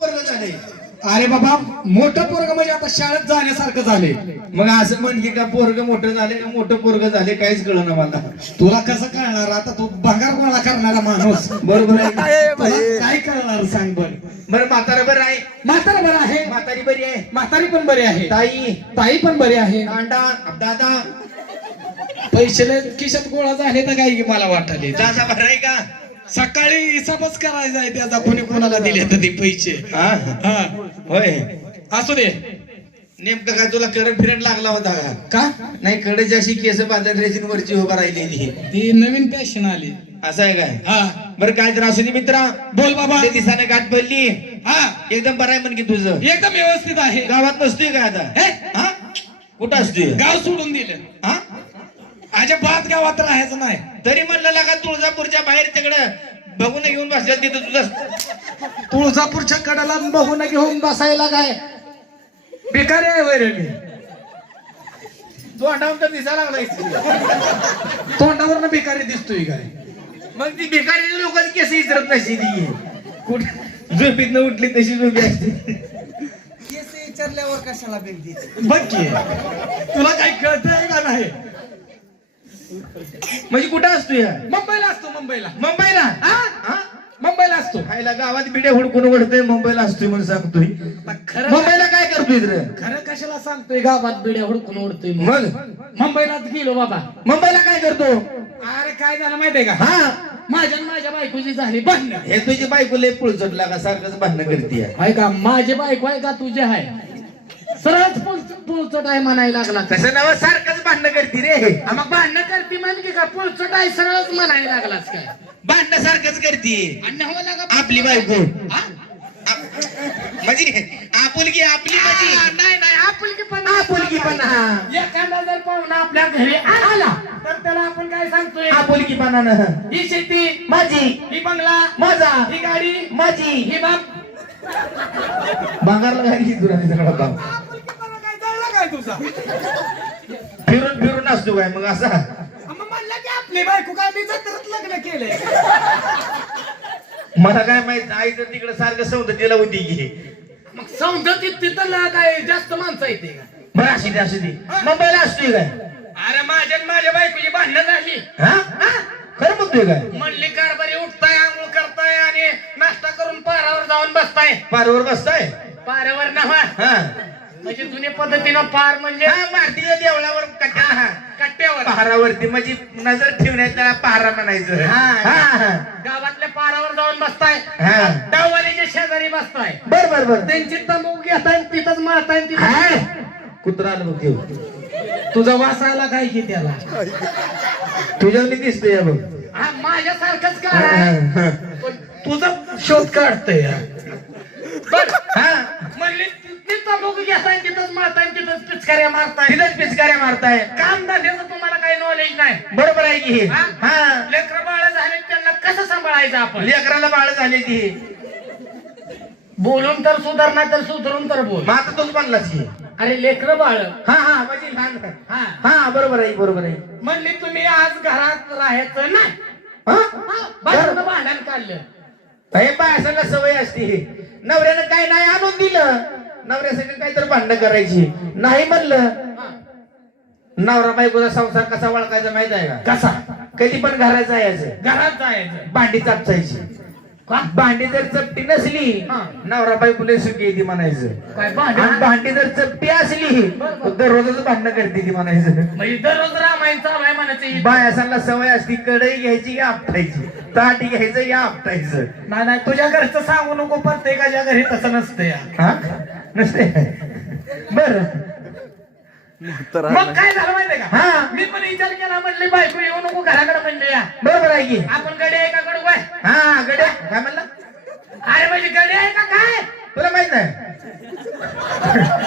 झालंय. अरे बाबा मोठं पोरग म्हणजे आता शाळेत जाण्यासारखं झाले मग असं म्हणली का पोरग मोठं झाले का मोठं पोरग झाले काहीच कळलं मला. तुला कसं कळणार? आता तू भंगार गोळा करणारा माणूस? बरोबर आहे काय कळणार सांग बर. बरं म्हातारा बरं आहे. म्हातारा बरं आहे. म्हातारी बरी आहे. म्हातारी पण बरी आहे. ताई. ताई पण बरी आहे. कांडा दादा. पैसे खिशात गोळा झाले तर काय की मला वाटले? दादा बरं आहे का? सकाळी हिसाबच करायचा आहे त्याचा. कोणी कोणाला दिले तर ते पैसे. हा? हा. होय. असू दे. नेमकं काय तुला करंट फिरंट लागला होता का? का? नाही कडे अशी केस बाजार रेसिन वरची उभा राहिलेली. ती नवीन पॅशन आली. असं आहे काय? हा. बरं काय तर असू दे मित्रा. बोल बाबा. ते दिसाने गाठ पडली. हा. एकदम बरं आहे म्हण की तुझं. एकदम व्यवस्थित आहे. गावात नसतोय का आता? हे? हा? कुठं असतोय? गाव सोडून दिलं. हा? अजिबात गावात राहायचं नाही. तरी म्हणलं लागा तुळजापूरच्या बाहेर तिकडं बघून घेऊन बसल्या तिथं तुझं. तुळजापूरच्या कडाला बघून घेऊन बसायला काय? बेकार आहे वैर मी. तू अंडावून तर दिसायला लागलाय तोंडावर भिकारी दिसतोय काय? मग ती भिकारी लोकांची केस इचरत नशी ती. कुठं? झोपीत न उठली तशी झोपी असते. केस विचारल्यावर कशाला बिल बघ की. तुला काय कळतंय का नाही? म्हणजे कुठं असतो या मुंबईला असतो मुंबईला. मुंबईला? हा? मुंबईला असतो. खायला गावात बिड्या हुडकून वडतोय मुंबईला असतोय म्हणून सांगतोय. खरं मुंबईला काय करतोय तर खरं कशाला सांगतोय? गावात बिड्या हुडकून उडतोय मी. मग? मुंबईलाच गेलो बाबा. मुंबईला काय करतो? अरे काय झालं माहितीये का? हा? माझ्या आणि माझ्या बायकोची झाली भांडण. हे तुझी बायको लय पुळचटला का? सारखंच भांडणं करते आहे का? माझी बायको आहे का? तुझे आहे? सरळच पुलचट आहे म्हणायला लागला तसं नव सारखंच भांडणं करते रे. हा, मग भांडण करते म्हणजे का पुलचट आहे सरळच म्हणायला लागलास काय? भांडणं सारखंच करते. आणि हो लागा आपली बायको. हा? आप- म्हणजे आपुलकी आपली हा, माझी नाही नाही आपुलकी पण आपुलकी पण हा. एखादा जर पाहुणा आपल्या घरी आला तर त्याला आपण काय सांगतोय? आपुलकी पणानं ही शेती माझी. ही बंगला माझा. ही गाडी माझी. ही बाप भांगारला घाली तुला सगळा काम आपुलकीपणा काय जळला काय तुझा? फिरून फिरून असतो काय मग असा? मग म्हणलं की आपली बायको काय मी जत्रेत लग्न केलंय. मला काय माहीत आई तर तिकडे सारखं सौंदर्याला होती की. मग सौंदर्य तिथं ना काय जास्त माणसं येते का? बरं अशी दे अशी दे. मुंबईला असतोय काय? अरे माझ्या आणि माझ्या बायकोची भांडणं झाली. हा? खरं म्हणतोय काय? म्हणली कारभारी उठताय आंघोळ करताय आणि नाश्ता करून पारावर जाऊन बसताय. पारवर बसताय? पारावर नव्हा. हा. म्हणजे जुन्या पद्धतीनं पार म्हणजे हा भारतीय देवळावर हा कट्ट्यावर. पहारावरती म्हणजे नजर ठेवण्यात त्याला पहारा म्हणायचं. हा. हा गावातल्या पारावर जाऊन बसताय. हा. डाववालीच्या शेजारी बसताय. बर बर बर. त्यांची तंबाखू घेताय तिथंच मारताय हाय. कुत्रा आलं बघ. तुझा वास आला काय की त्याला? तुझ्यावर दिसतोय बघ. हा माझ्यासारखंच हा, काय हा. तुझा शोध काढतोय. बर. हा. म्हणले तिथं लोक घेताय तिथंच मारताय तिथंच पिचकाऱ्या मारताय. तिथंच पिचकाऱ्या मारताय. काम धंद्याचं तुम्हाला काही नॉलेज नाही. बरोबर आहे की हे. हा? हा. लेकर बाळ झाले त्यांना कसं सांभाळायचं आपण? लेकराला बाळ झाले ती बोलून तर सुधार नाही तर सुधरून तर बोल. मग आता तोच म्हणलास की. अरे लेकर बाळ. हा हा म्हणजे लहान हा. हा बरोबर आहे बरोबर आहे. म्हणली तुम्ही आज घरात राहायचं नाही. हा? बाहेरनं भांडण काढलं. हे बायसाला सवय असते. नवऱ्यानं काय नाही आणून दिलं. नवऱ्यासाठी काय तर भांडणं करायची. नाही म्हणलं नवरा बायकोचा संसार कसा वळखायचा माहीत आहे का? कसा? कधी पण घरात जायचं. घरात जायचं. भांडी चापसायची का? भांडी जर चपटी नसली. नवरा बायको लय सुखी येते म्हणायचं. आणि भांडी जर चपटी असली दररोजच भांडणं करते ती म्हणायचं. म्हणजे दररोज रामायण चालू आहे म्हणायचं बायासांना सवय असती कढई घ्यायची या आपटायची. ताट घ्यायचं या आपटायचं. नाही नाही तुझ्या घरचं सांगू नको प्रत्येकाच्या घरी तसं नसतं या. नसते. बर. मग काय झालं माहितीये का? हा. मी पण विचार केला म्हणले बायको येऊ नको घराकडे म्हणले या. बरोबर आहे की. आपण गडी आहे का? गडू आहे हा गड्या. काय म्हणला? अरे म्हणजे गडी आहे का? काय? तुला माहीत नाही.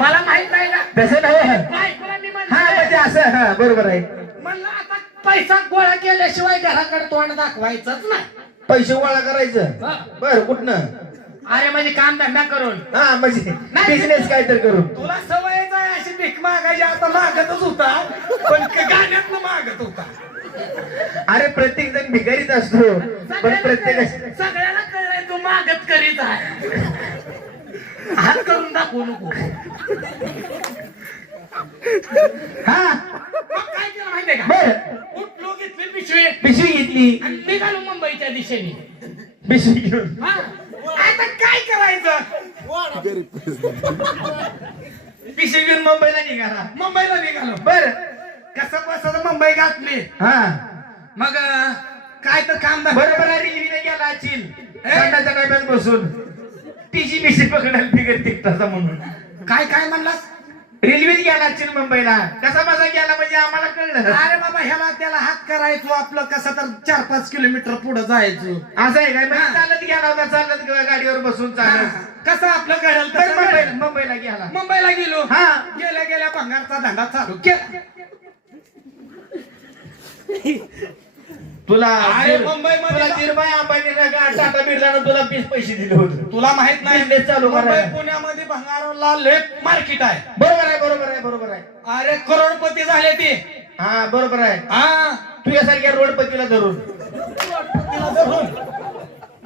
मला माहीत नाही का? तसं नाही. बायकोला मी हा म्हणजे असं हा बरोबर आहे. म्हणलं आता पैसा गोळा केल्याशिवाय घराकडे तोंड दाखवायचंच नाही. पैसे गोळा करायचं. बर कुठनं? अरे म्हणजे काम धंदा करून. हा म्हणजे. बिझनेस काय तर करून. तुला सवयच आहे अशी भीक मागायची आता मागतच होता पण गाण्यातनं मागत होता. अरे प्रत्येक जण भिकारीच असतो पण प्रत्येक सगळ्याला कळलंय तू मागत करीत आहे. हात करून दाखवू नको. हा. काय केलं माहितीये का? बर. उठलो घेतली पिशवी. पिशवी घेतली. आणि निघालो मुंबईच्या दिशेने. पिशवी घेऊन? आता काय करायचं? पिशवी घेऊन मुंबईला निघाला. मुंबईला निघालो. बर. कसं बसं मुंबई घातली. हा. मग काय तर काम बरोबर रेल्वेने गेला अचिल. डब्यात बसून. टीची बिशी पकडायला बिगर तिकटाचा म्हणून. काय काय म्हणलास? रेल्वेत गेला अचिल मुंबईला. कसा बसा गेला म्हणजे आम्हाला कळलं. अरे बाबा ह्याला त्याला हात करायचो. आपलं कसं तर चार पाच किलोमीटर पुढे जायचो. असं आहे काय? म्हणजे चालत गेला होता चालत गाडीवर बसून चालत. कसं आपलं घडल तर तसं मुंबईला घडलं. मुंबईला गेला. मुंबईला गेलो. हा. गेल्या गेल्या भंगारचा धंदा चालू केला. तुला अरे मुंबईमध्ये तुला जा- धीरबाई अंबानीला टाटा बिर्लानं तुला बीस पैसे दिले होते. तुला माहीत नाही. चालू मुंबई. पुण्यामध्ये भंगारला लय मार्केट आहे. बरोबर आहे बरोबर आहे बरोबर आहे. अरे करोडपती झाले ते. हा बरोबर आहे. हा. तुझ्यासारख्या रोडपतीला धरून.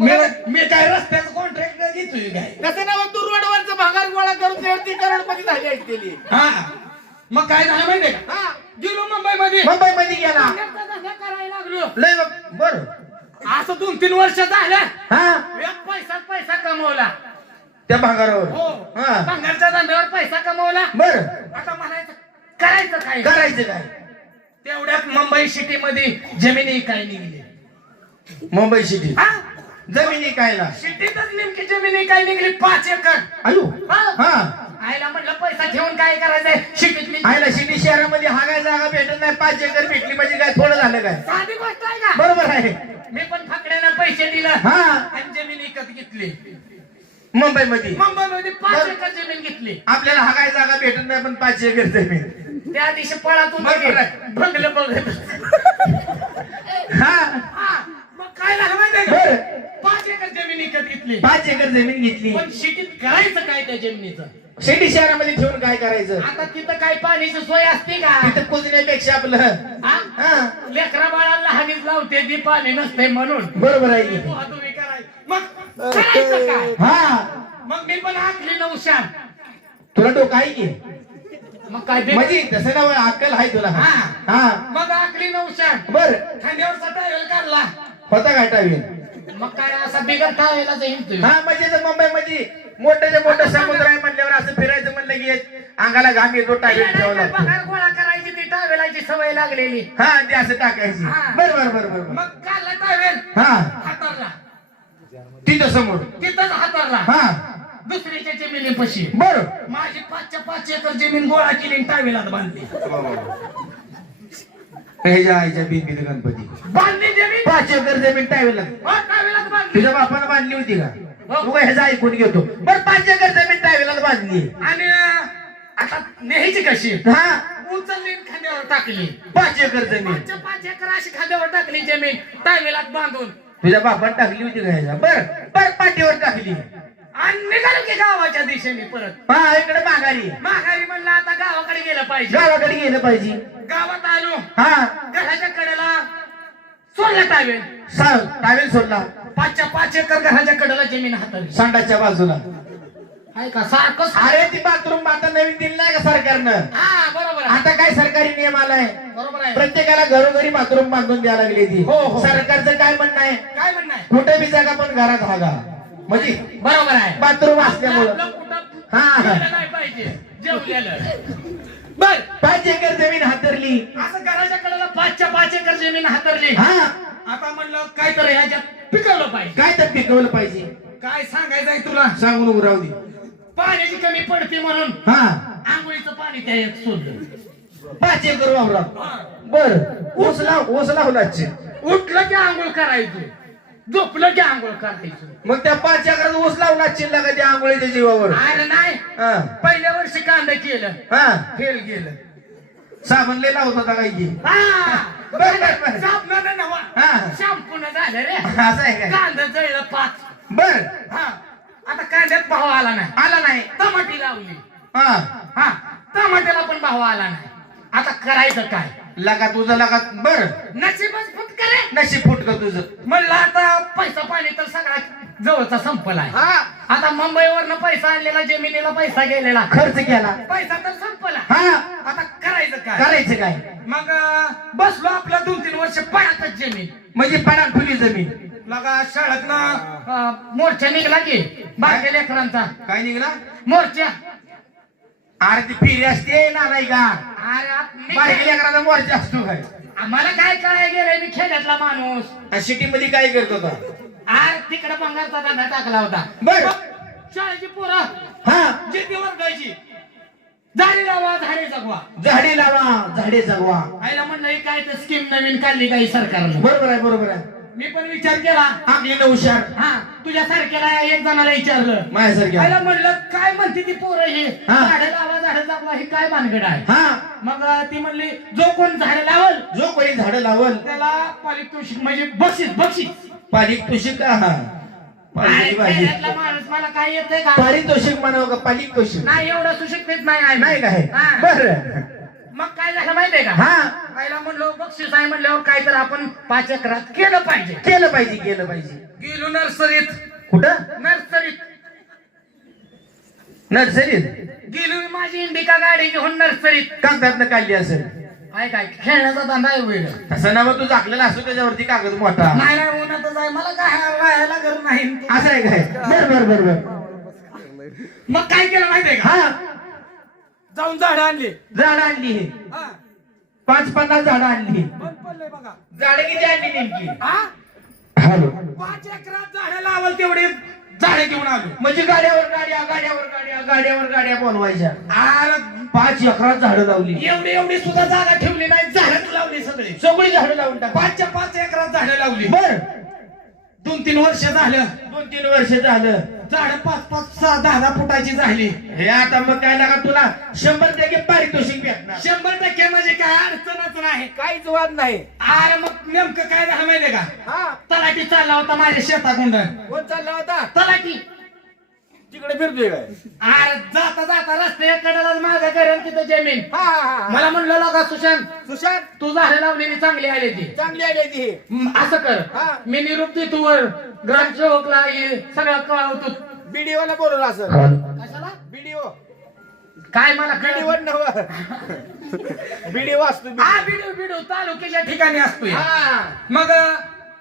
मी मी काय रस्त्याचं कॉन्ट्रॅक्ट घेतोय काय? कसं ना तू रोडवरचं भागार गोळा करून करोडपती झाली असलेली हा. मग काय झालं माहितीये का? हा. गेलो मुंबईमध्ये. मुंबई मध्ये गेला धंदा करायला लागलो. लय बर. असं दोन तीन वर्ष झालं. हा? एक पैसा पैसा कमवला. त्या भागारावर. हो. हा. भंगारच्या धंद्यावर पैसा कमवला. बर. आता म्हणायचं करायचं काय? करायचं काय? तेवढ्यात मुंबई सिटी मध्ये जमिनी काय निघली? मुंबई सिटी. हा? जमिनी कायला? सिटीतच नेमकी जमिनी काय निघली? पाच एकर. अयो. हा. हा. आईला म्हटलं पैसा ठेवून काय करायचंय? सिटीतली आयला सिटी शहरामध्ये हा काय जागा भेटत नाही पाच एकर भेटली म्हणजे काय? थोडं झालं काय? साधी गोष्ट आहे का? बरोबर आहे. मी पण फकड्यानं पैसे दिलं हा. आणि जमीन विकत घेतली. मुंबई मध्ये मुंबईमध्ये पाच बरं. एकर जमीन घेतली. आपल्याला हा काय जागा भेटत नाही पण पाच एकर जमीन. त्या दिवशी पळातून. बंगले बघत हा. मग काय झालं बर. पाच एकर जमीन विकत घेतली. पाच एकर जमीन घेतली. पण सिटीत करायचं काय त्या जमिनीचं? सिटी शहरामध्ये ठेवून काय करायचं? आता तिथं काय पाण्याची सोय असते का? तिथं कुजण्यापेक्षा आपलं. हा? हा. लेकरा बाळाला हानीच लावते ती पाणी नसते म्हणून. बरोबर आहे. की. तुम्ही कराय. मग करायचं काय? हा. मग मी पण आखली नऊशान तुला डोकं आहे की? मग काय बे- म्हणजे तसं ना अक्कल आहे तुला. हा. हा. मग आखली नऊशान बर. खांद्यावरचा टावेल काढला. होता काय टावेल? मग काय असा बिगर टावेला जाईन तुम्ही हा म्हणजे जर मुंबईमध्ये मोठ्याच्या मोठं समुद्र आहे म्हणल्यावर असं फिरायचं म्हणलं की अंगाला घाम येतो लागतो पगार गोळा करायची ती टावेलाची सवय लागलेली. हा ते असं टाकायची. हा. बर बर बर बर बर. मग काढला टावेल हा. हातारला तिथं समोर. तिथंच हातारला हा. दुसरीच्या जमिनीपाशी. बर. माझी पाचच्या पाच एकर जमीन गोळा केली आणि टावेलात बांधली. ह्याच्या आईच्या गणपती. बांधली जमीन? पाच एकर जमीन टावेल हो, टावेलात बांधली. तुझ्या बापानं बांधली होती का. तू काय ह्याचं ऐकून घेतो. बर पाच एकर जमीन टावेला बांधली. आणि आता न्यायची कशी? हा. उचलली आणि खांद्यावर टाकली. पाच एकर जमीन. पाचच्या पाच एकर अशी खांद्यावर टाकली जमीन टावेलात बांधून. तुझ्या बापानं टाकली होती का ह्याच्या बर बर पाठीवर टाकली. आणि निघालो की गावाच्या दिशेने परत. हा इकडे माघारी. माघारी म्हणलं आता गावाकडे गेलं पाहिजे. गावाकडे गेलं पाहिजे. गावात आलो. हा. घराच्या सोडला टावेल. टावेल सोडला. पाचच्या पाच एकर घराच्या कडेला जमीन हातावी. सांडाच्या बाजूला. आहे का? सारखं अरे ती बाथरूम आता नवीन दिली नाही का सरकारनं? हा बरोबर आहे. आता काय सरकारी नियम आलाय? बरोबर आहे. प्रत्येकाला घरोघरी बाथरूम बांधून द्यायला लागली ती. हो, हो. सरकारचं काय म्हणणं आहे? काय म्हणणं आहे? कुठे बी जागा पण घरात हागा म्हणजे बरोबर आहे. बाथरूम असल्यामुळं. आपलं कुठं हा. गेलं नाही पाहिजे. जेवलेलं बर पाच एकर जमीन हातरली असं घराच्या कडेला पाचच्या पाच एकर जमीन हातरली. हा. आता म्हणलं काय तर ह्याच्यात पिकवलं पाहिजे. काय तर पिकवलं पाहिजे. काय सांगायचंय तुला? सांगून उराव दे. पाण्याची कमी पडते म्हणून हा. आंघोळीचं पाणी त्याच्यात सोडलं. पाच एकर वावरात. बर. ऊस लाव ऊस लावलाच. उठलं की आंघोळ करायचं. झोपलं की आंघोळ करायचं. मग त्या पाच एकरात ऊस लावला चिल्ला का त्या आंघोळीच्या जीवावर. अरे नाही. हा. पहिल्या वर्षी कांदा केलं. हा. फेल गेलं. साबण लय लावत होता काय की. बरं, बरं, बरं. साबणानं नवा. हा. शॅम्पूनं झालं रे. असं आहे काय? कांदा जळलं पाच. बर. हा. आता कांद्यात भाव आला नाही. आला नाही. टमाटी लावली. हा. हा. टमाट्याला पण भाव आला नाही. आता करायचं काय? लगा तुझं लगा बर. नशीबच फुट करे नशीब फुटक तुझं. म्हणलं आता पैसा पाणी तर सगळा जवळचा संपला आहे हा. आता मुंबईवरनं पैसा आणलेला जमिनीला पैसा गेलेला. खर्च केला. पैसा तर संपला. हा. आता करायचं काय? करायचं काय? मग अं, बसलो आपल्या दोन तीन वर्ष पडातच जमीन. म्हणजे पडा खुली जमीन. लगा शाळेत मोर्चा निघला की बारक्या लेकरांचा. काय निघला? मोर्चा. अरे ती फिरी असते ना नाही का अरे आप- मी बाहेर काय- लेकराचा मोर्चा असतो काय? आम्हाला काय काय गेलंय मी खेड्यातला माणूस. सिटी मध्ये काय करत आज तिकडे बंगालचा धंदा टाकला होता. बर. शाळेची पोरं. हा. जेथे वर्गायची. झाडे लावा झाडे जगवा. झाडे लावा झाडे जगवा. आईला म्हणलं हे काय तर स्कीम नवीन काढली काही सरकारनं? बरोबर आहे बरोबर आहे. मी पण विचार केला. आपली नौशार हा तुझ्या सारख्याला एक जणाला विचारलं. माझ्यासारख्या आईला म्हणलं काय म्हणते ती पोरं ही? हा. झाडे लावा झाडे जगवा ही काय भानगड आहे? हा. मग ती म्हणली जो कोण झाडे लावल जो कोणी झाडं लावल त्याला पारितोषिक म्हणजे बक्षीस बक्षीस. पालिक तोषिक का हा भाजी माणूस मला काय येतंय का? पारितोषिक म्हणावं का पालिक तोषिक नाही एवढं सुशिक्षित नाही आहे नाही काय हा. बर. मग काय झालं माहितीये का? हा. आईला म्हणलो बक्षीस आहे म्हणल्यावर काय तर आपण पाच एकरात केलं पाहिजे. केलं पाहिजे केलं पाहिजे. गेलो नर्सरीत. कुठं? नर्सरीत. नर्सरीत? गेलो माझी इंडिका गाडी घेऊन नर्सरीत. कागदात काढली असेल. काय काय? खेळण्याचा धंदा आहे वेळ तसं नाव तू झाकलेला असतो त्याच्यावरती कागद मोठा. नाही नाही उन्हातच आहे मला काय राहायला घर नाही. असं आहे काय? बर बर बर बर. मग काय केलं माहितीये का? हा. जाऊन झाडं आणली. झाड आणली ही. पाच पन्नास झाडं आणली बंद पडलंय बघा. झाडं किती आणली नेमकी? हा? हॅलो. पाच एकरात झाडं लावल तेवढे. झाडे घेऊन आलो. म्हणजे गाड्यावर गाड्या गाड्यावर गाड्या गाड्यावर गाड्या बोलवायच्या. अरे पाच एकरात झाडं लावली. एवढी एवढी सुद्धा जागा ठेवली नाही झाडं लावली सगळी. सगळी झाडं लावून टाक पाचच्या पाच एकरात झाडं लावली. बर. दोन तीन वर्ष झालं. दोन तीन वर्ष झालं. झाडं पाच पाच सहा दहा दहा फुटाची झाली. हे आता मग काय लागा तुला? शंभर टक्के पारितोषिक भेटणार. शंभर टक्के म्हणजे काय? अडचणच नाही. काहीच वाद नाही. अरे मग नेमकं काय झालं माहितीये का? हा. तलाठी चालला होता माझ्या शेताकुंड कोण चालला होता? तलाठी. तिकडे फिरतोय काय? अरे जाता जाता रस्त्याकडेला माझ्या घर तिथं जमीन. हा हा हा. मला म्हणलं का सुशांत सुशांत? तू झाडं लावलेली चांगली आली ती. चांगली आली ती. म, असं कर. मी निरोप देतो वर ग्रामसेवकला हे सगळं कळवतो. बीडीओ ला बोलवलं असं. कशाला? बीडीओ. काय मला बीडीओ कळवत नव. बीडीओ असतो हा बिडू बिडू तालुक्याच्या ठिकाणी असतोय. हा. मग अ,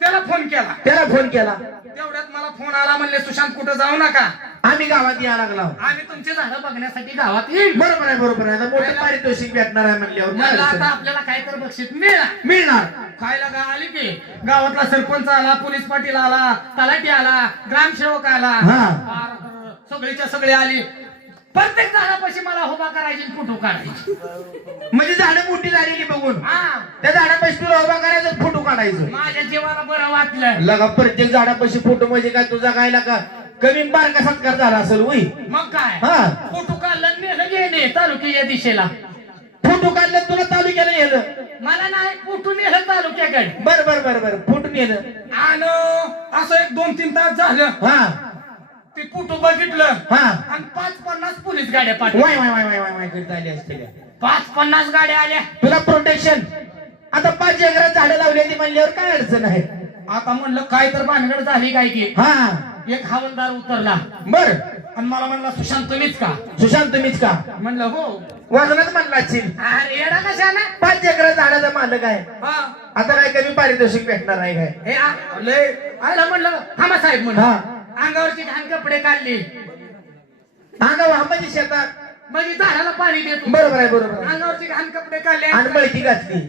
त्याला फोन केला. त्याला फोन केला. तेवढ्यात मला फोन आला म्हणले सुशांत कुठं जाऊ नका. आम्ही गावात यायला लागला आम्ही तुमची झाडं बघण्यासाठी गावात येईल. बरोबर आहे बरोबर आहे. आता मोठं पारितोषिक भेटणार आहे म्हणल्यावर काय आता. आपल्याला काहीतरी बक्षीस मिळणार. मिळणार. खायला का आली की. गावातला सरपंच आला पोलीस पाटील आला तलाठी आला ग्रामसेवक आला. हा. सगळीच्या सगळे आली. प्रत्येक झाडापाशी मला उभा करायची फोटो काढायची. म्हणजे झाडं मोठी झालेली बघून? हा. त्या झाडापाशी तुला उभा करायचं फोटो काढायचं? माझ्या जीवाला बरं वाटलं. लगा प्रत्येक झाडापाशी फोटो म्हणजे काय? तुझा काय का? कमी बारका सत्कार झाला असेल होई मग काय? हा. फोटो काढला आणि नेलं गेले तालुक्याच्या दिशेला. फोटो काढलं तुला तालुक्याला नेलं. मला नाही फोटो नेलं तालुक्याकडे. बर बर बर बर. फोटो नेलं. आणि असं एक दोन तीन तास झालं. हा. ते फोटो बघितलं? हा. आणि पाच पन्नास पोलीस गाड्या पाठवल्या. वाय वाय वाय वाय वाय वाय करीत आली असतील पाच पन्नास गाड्या आल्या. तुला प्रोटेक्शन आता पाच एकरात झाडं लावली म्हणल्यावर काय अडचण आहे? आता म्हणलं काय तर भानगड झाली काय की. हा. एक हवालदार उतरला. बर. आणि मला म्हणला सुशांत तुम्हीच का? सुशांत तुम्हीच का? म्हणलं हो. वजनात म्हणला असशील अरे येडा कशा ना पाच एकरात झाडाचा मालक आहे. हा. आता काय कमी पारितोषिक भेटणार आहे काय? हे आ- लय आयला म्हणलं थांबा साहेब म्हणलं हा. अंगावरची घाण कपडे काढली. अंगावर म्हणजे शेतात. म्हणजे झाडाला पाणी देतो. बरोबर आहे बरोबर. अंगावरची घाण कपडे काढले. आणि बळकी घातली.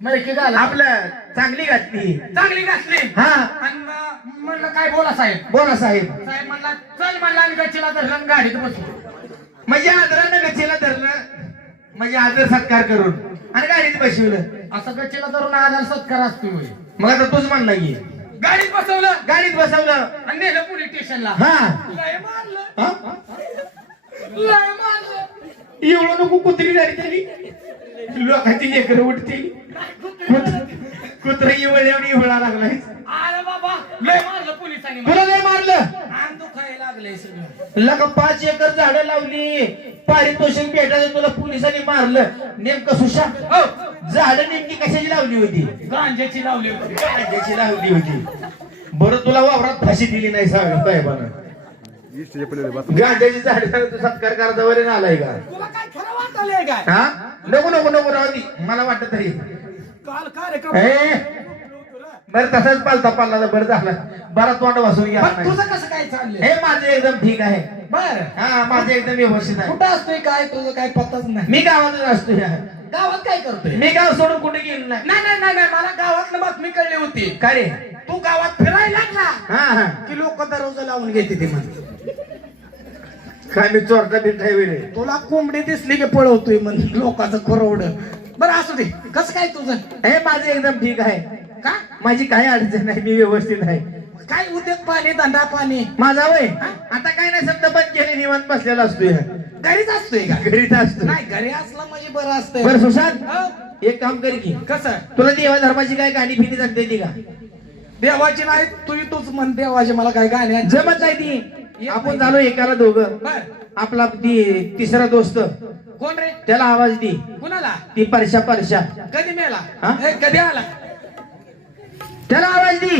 मळकी घाला. आपलं चांगली घातली. चांगली घातली. हा. आणि मग म्हणलं काय बोला साहेब. बोला साहेब. साहेब म्हणला चल म्हणला आणि गच्चीला धरलं गाडीत बसलो म्हणजे आदरानं गच्चीला धरलं म्हणजे आदर सत्कार करून आणि गाडीत बसवलं. असं गच्चीला धरून आधार सत्कार असतो. मग आता तूच म्हणला की. गाडीत बसवलं. गाडीत बसवलं. आणि नेलं पोलीस स्टेशनला. हा. लय मारलं. हा? लय मारलं. एवढं नको कुत्री गाडी तरी लोकांची लेकरं उठतील. कुत्र इवळ इवळा लागलाय. अरे बाबा लय मारलं पोलिसांनी मला. नाही मारलं? अंग दुखायला लागलंय सगळं. लका पाच एकर झाडं लावली. पारितोषिक भेटायचं तुला पोलिसांनी मारलं. नेमकं सुशा हो. झाडं नेमकी कशाची लावली होती? गांजाची लावली होती. गांजाची लावली होती. बरं तुला वावरात फाशी दिली नाही साहेब साहेबानं. गांजाची झाड तू सत्कार करायचा वरे आलाय का? तुला काय खरं वाटलंय काय? हा? नको नको नको राहू दे. मला वाटत नाही. काल कार्यक्रम बरं तसाच पालता पालला तर बरं झालं. बरा तोंड वाचून घ्या पण तुझं कसं काय चाललंय? हे माझं एकदम ठीक आहे. बर. हा माझं एकदम व्यवस्थित आहे. कुठं असतोय काय तुझं काय पत्ताच नाही. मी गावातच असतो या. गावात काय करतोय? मी गाव सोडून कुठे गेलो नाही? नाही नाही नाही नाही, मला गावातलं बातमी कळली होती. काय रे? तू गावात फिरायला लागला. हा हा. की लोक दरवाजा लावून घेते ते म्हणते काय मी चोरटा आहे रे तुला कोंबडी दिसली की पळवतोय म्हण लोकांचं खोरवड बरं असू दे. कसं काय तुझं? हे माझं एकदम ठीक आहे. का? माझी काही अडचण नाही मी व्यवस्थित आहे. काय उद्योग पाणी धंदा पाणी? माझा वय. आता काय नाही समजा बंद केले निवांत बसलेला असतोय. घरीच असतोय का? घरीच असतो नाही घरी असलं म्हणजे बरं असतंय. बरं सुशांत हो. एक काम कर की. कसं? तुला देवा धर्माची काय गाणी फिनी जमते ती का? देवाची नाही तू तूच म्हण देवाची मला काय गाणी जमत आहे ती. आपण झालो एकाला दोघं. आपला ती तिसरा दोस्त. कोण रे? त्याला आवाज दे. कुणाला? ती परशा परशा. कधी मेला? कधी आला? त्याला आवाज दे.